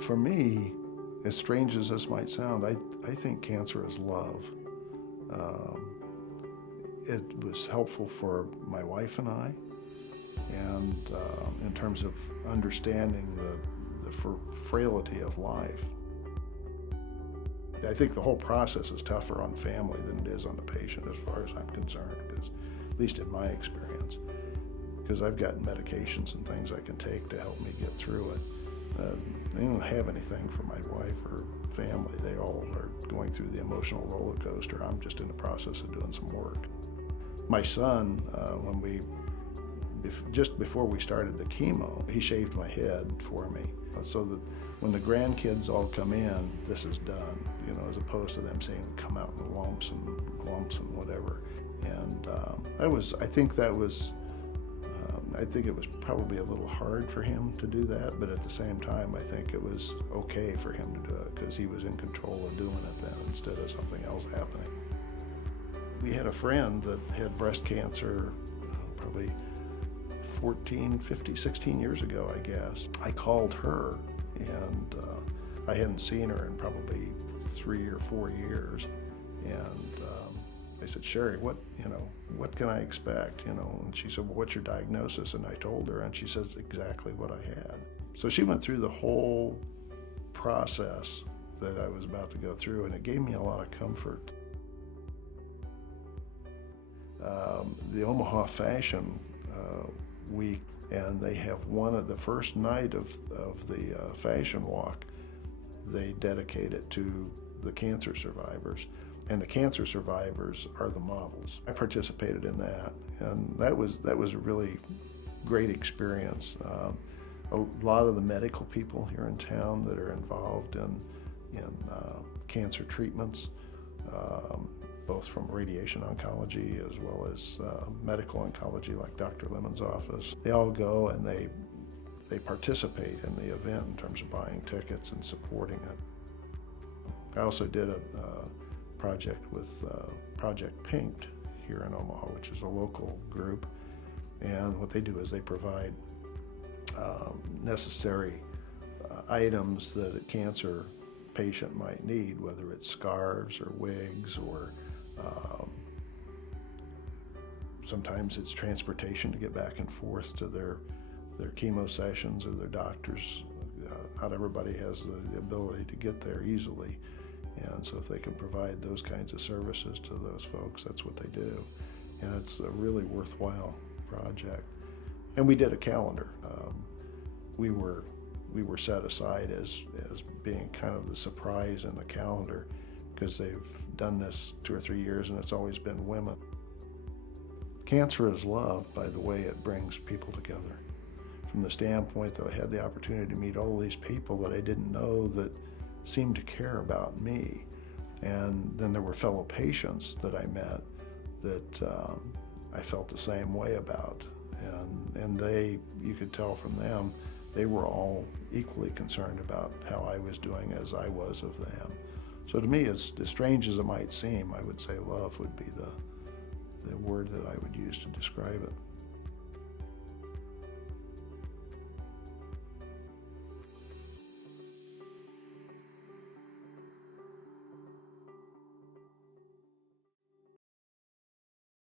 For me, as strange as this might sound, I think cancer is love. It was helpful for my wife and I, and in terms of understanding the frailty of life. I think the whole process is tougher on family than it is on the patient as far as I'm concerned, because, at least in my experience, because I've got medications and things I can take to help me get through it. They don't have anything for my wife or family. They all are going through the emotional roller coaster. I'm just in the process of doing some work. My son, just before we started the chemo, he shaved my head for me so that when the grandkids all come in, this is done, as opposed to them saying come out in lumps and glumps and whatever. And I think it was probably a little hard for him to do that, but at the same time, I think it was okay for him to do it because he was in control of doing it then instead of something else happening. We had a friend that had breast cancer probably 16 years ago, I guess. I called her, and I hadn't seen her in probably 3 or 4 years. And I said, Sherry, what can I expect? And she said, well, what's your diagnosis? And I told her, and she says exactly what I had. So she went through the whole process that I was about to go through, and it gave me a lot of comfort. The Omaha Fashion Week, and they have the first night of the fashion walk, they dedicate it to the cancer survivors, and the cancer survivors are the models. I participated in that, and that was a really great experience. A lot of the medical people here in town that are involved in cancer treatments, both from radiation oncology as well as medical oncology, like Dr. Lemon's office. They all go and they participate in the event in terms of buying tickets and supporting it. I also did a project with Project Pinked here in Omaha, which is a local group. And what they do is they provide necessary items that a cancer patient might need, whether it's scarves or wigs or sometimes it's transportation to get back and forth to their chemo sessions or their doctors. Not everybody has the ability to get there easily, and so if they can provide those kinds of services to those folks, that's what they do. And it's a really worthwhile project. And we did a calendar. We were set aside as being kind of the surprise in the calendar, because they've done this 2 or 3 years and it's always been women. Cancer is love by the way it brings people together. From the standpoint that I had the opportunity to meet all these people that I didn't know that seemed to care about me. And then there were fellow patients that I met that I felt the same way about. And you could tell from them, they were all equally concerned about how I was doing as I was of them. So to me, as strange as it might seem, I would say love would be the word that I would use to describe it.